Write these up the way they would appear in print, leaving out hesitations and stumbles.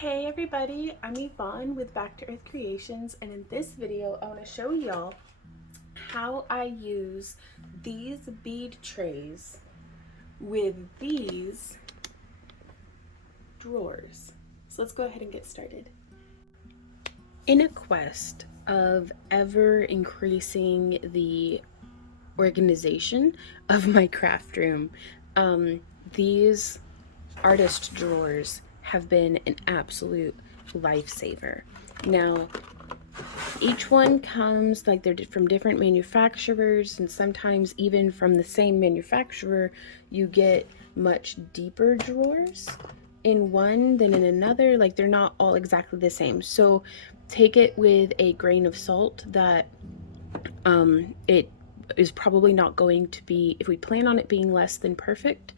Hey everybody, I'm Yvonne with Back to Earth Creations, and in this video I want to show y'all how I use these bead trays with these drawers. So let's go ahead and get started. In a quest of ever increasing the organization of my craft room, these artist drawers have been an absolute lifesaver. Now, each one comes like they're from different manufacturers, and sometimes even from the same manufacturer you get much deeper drawers in one than in another. Like, they're not all exactly the same, so take it with a grain of salt that it is probably not going to be, if we plan on it being less than perfect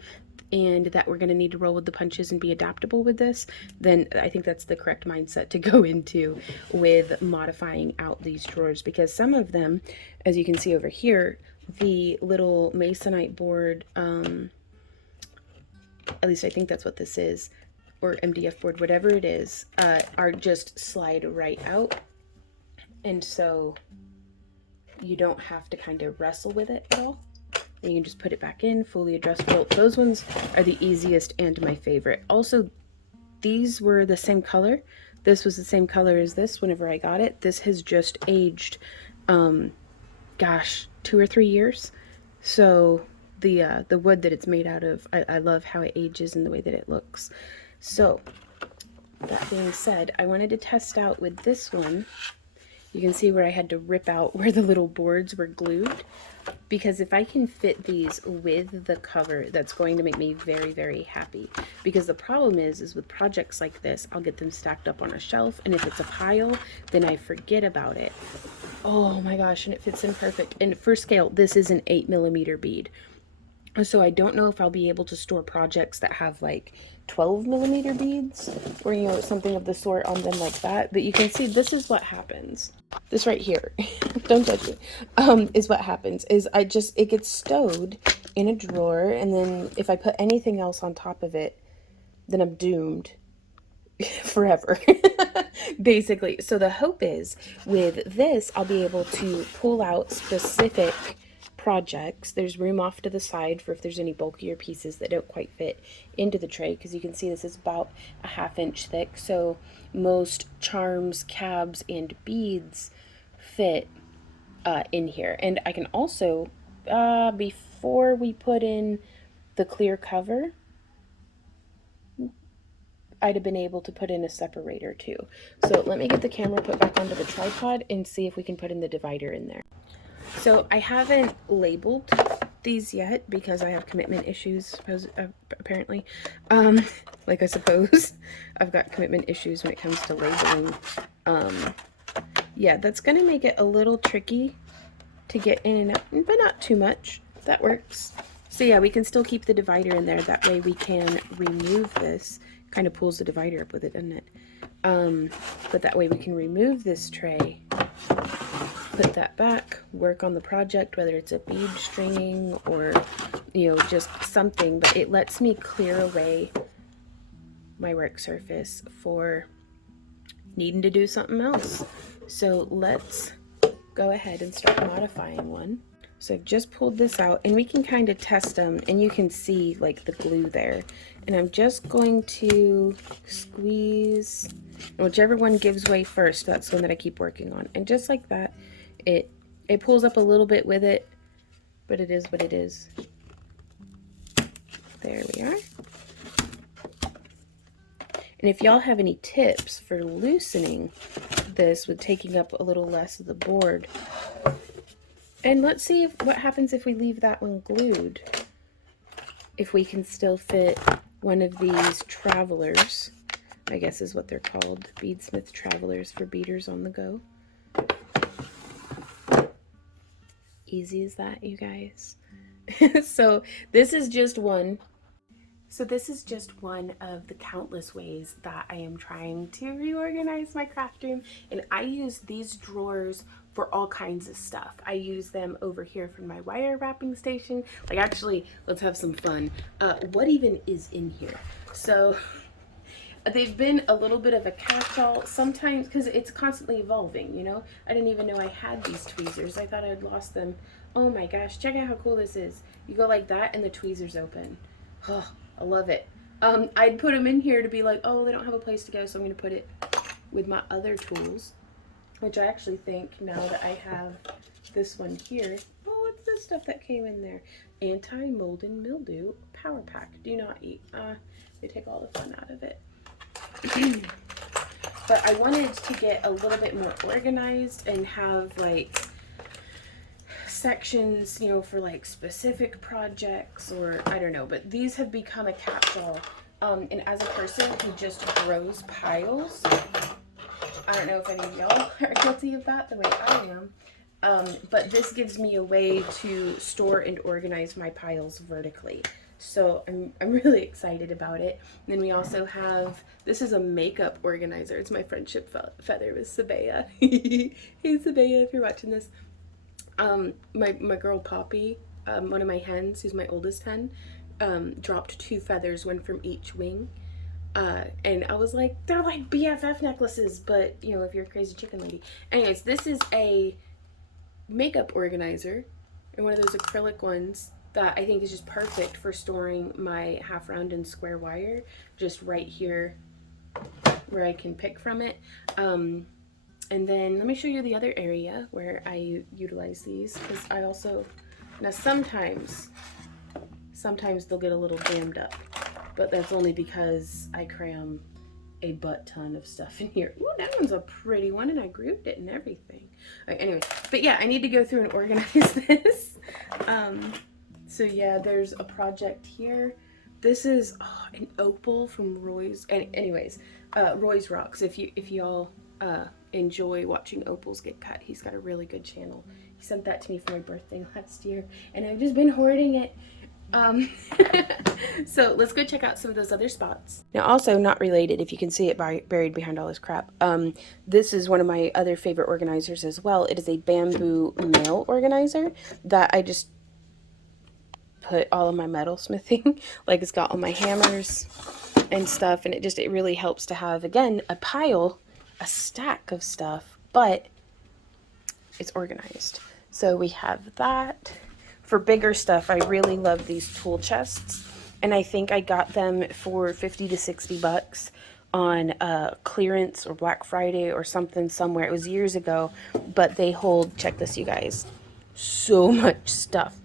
and that we're going to need to roll with the punches and be adaptable with this, then I think that's the correct mindset to go into with modifying out these drawers, because some of them, as you can see over here, the little masonite board, at least I think that's what this is, or MDF board, whatever it is, are just slide right out, and so you don't have to kind of wrestle with it at all. And you can just put it back in, fully adjustable. Those ones are the easiest and my favorite. Also, these were the same color. This was the same color as this whenever I got it. This has just aged, gosh, 2 or 3 years. So the wood that it's made out of, I love how it ages and the way that it looks. So that being said, I wanted to test out with this one. You can see where I had to rip out where the little boards were glued, because if I can fit these with the cover, that's going to make me very, very happy. Because the problem is with projects like this, I'll get them stacked up on a shelf, and if it's a pile, then I forget about it. Oh my gosh, and it fits in perfect. And for scale, this is an 8mm bead. So I don't know if I'll be able to store projects that have like 12mm beads, or, you know, something of the sort on them like that. But you can see this is what happens. This right here, don't judge me, is what happens is it gets stowed in a drawer, and then if I put anything else on top of it, then I'm doomed forever, basically. So the hope is with this, I'll be able to pull out specific projects. There's room off to the side for if there's any bulkier pieces that don't quite fit into the tray, because you can see this is about a 1/2 inch thick. So most charms, cabs, and beads fit in here. And I can also, before we put in the clear cover, I'd have been able to put in a separator too. So let me get the camera put back onto the tripod and see if we can put in the divider in there. So I haven't labeled these yet because I have commitment issues, apparently. Like, I suppose I've got commitment issues when it comes to labeling. Yeah, that's going to make it a little tricky to get in and out, but not too much. That works. So yeah, we can still keep the divider in there. That way we can remove this. Kind of pulls the divider up with it, doesn't it? But that way we can remove this tray, put that back, work on the project, whether it's a bead stringing or, you know, just something. But it lets me clear away my work surface for needing to do something else. So let's go ahead and start modifying one. So I've just pulled this out, and we can kind of test them, and you can see like the glue there. And I'm just going to squeeze, and whichever one gives way first, that's the one that I keep working on. And just like that, it pulls up a little bit with it, but it is what it is. There we are. And if y'all have any tips for loosening this with taking up a little less of the board, and let's see what happens if we leave that one glued. If we can still fit one of these travelers, I guess is what they're called, beadsmith travelers for beaders on the go. Easy as that, you guys. So this is just one. So this is just one of the countless ways that I am trying to reorganize my craft room, and I use these drawers for all kinds of stuff. I use them over here for my wire wrapping station. Like, actually, let's have some fun. What even is in here? So they've been a little bit of a catch-all sometimes because it's constantly evolving, you know? I didn't even know I had these tweezers. I thought I'd lost them. Oh my gosh, check out how cool this is. You go like that and the tweezers open. Oh, I love it. I'd put them in here to be like, oh, they don't have a place to go, so I'm going to put it with my other tools, which I actually think now that I have this one here. Oh, what's this stuff that came in there? Anti-mold and mildew power pack. Do not eat. They take all the fun out of it. But I wanted to get a little bit more organized and have like sections, you know, for like specific projects, or I don't know, but these have become a catch-all. And as a person who just grows piles, I don't know if any of y'all are guilty of that the way I am, but this gives me a way to store and organize my piles vertically. So I'm really excited about it. And then we also have, this is a makeup organizer. It's my friendship feather with Sabea. Hey Sabea, if you're watching this. My girl Poppy, one of my hens, who's my oldest hen, dropped 2 feathers, one from each wing. And I was like, they're like BFF necklaces, but you know, if you're a crazy chicken lady. Anyways, this is a makeup organizer, and one of those acrylic ones that I think is just perfect for storing my half round and square wire, just right here where I can pick from it. And then let me show you the other area where I utilize these, because I also, now sometimes they'll get a little jammed up, but that's only because I cram a butt ton of stuff in here. Ooh, that one's a pretty one, and I grouped it and everything. All right, anyway, but yeah, I need to go through and organize this. So yeah, there's a project here. This is an opal from Roy's. Anyways, Roy's Rocks. If y'all enjoy watching opals get cut, he's got a really good channel. He sent that to me for my birthday last year, and I've just been hoarding it. So let's go check out some of those other spots. Now, also not related, if you can see it buried behind all this crap, this is one of my other favorite organizers as well. It is a bamboo nail organizer that I just put all of my metalsmithing, like it's got all my hammers and stuff, and it really helps to have, again, a stack of stuff, but it's organized. So we have that. For bigger stuff, I really love these tool chests, and I think I got them for 50 to 60 bucks on clearance or Black Friday or something somewhere. It was years ago, but they hold, check this you guys, so much stuff.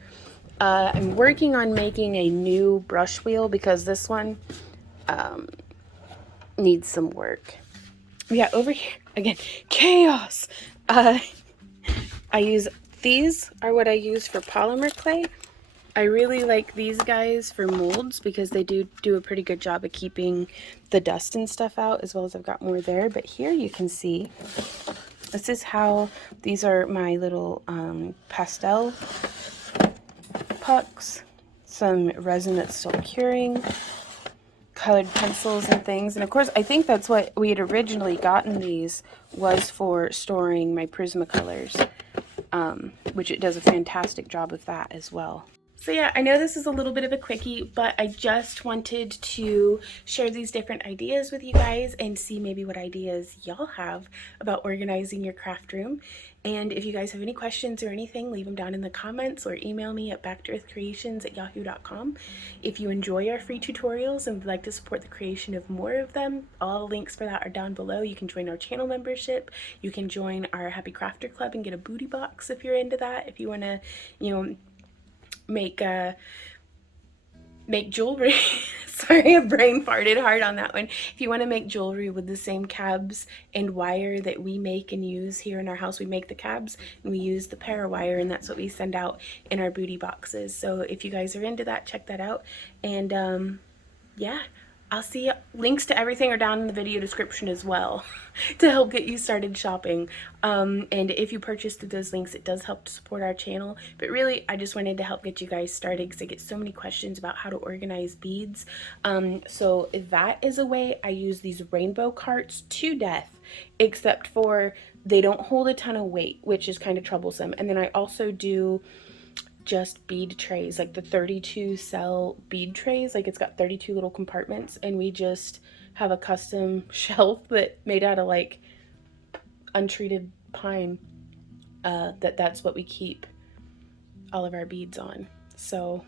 I'm working on making a new brush wheel because this one needs some work. Yeah, over here, again, chaos. These are what I use for polymer clay. I really like these guys for molds because they do a pretty good job of keeping the dust and stuff out, as well as I've got more there. But here you can see, this is how, these are my little pastel pucks, some resin that's still curing, colored pencils and things. And of course, I think that's what we had originally gotten these, was for storing my Prismacolors, which it does a fantastic job of that as well. So yeah, I know this is a little bit of a quickie, but I just wanted to share these different ideas with you guys and see maybe what ideas y'all have about organizing your craft room. And if you guys have any questions or anything, leave them down in the comments or email me at backtoearthcreations@yahoo.com. If you enjoy our free tutorials and would like to support the creation of more of them, all the links for that are down below. You can join our channel membership. You can join our Happy Crafter Club and get a booty box if you're into that. If you want to, you know, make jewelry. Sorry, I brain farted hard on that one. If you want to make jewelry with the same cabs and wire that we make and use here in our house, we make the cabs and we use the parawire, and that's what we send out in our booty boxes. So if you guys are into that, check that out. And yeah, I'll see you. Links to everything are down in the video description as well to help get you started shopping. And if you purchase through those links, it does help to support our channel. But really, I just wanted to help get you guys started because I get so many questions about how to organize beads. So that is a way. I use these rainbow carts to death, except for they don't hold a ton of weight, which is kind of troublesome. And then I also do just bead trays, like the 32 cell bead trays, like it's got 32 little compartments, and we just have a custom shelf that made out of like untreated pine, that's what we keep all of our beads on. So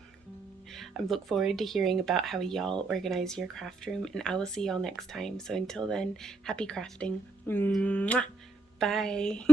I look forward to hearing about how y'all organize your craft room, and I will see y'all next time. So until then, happy crafting. Mwah! Bye.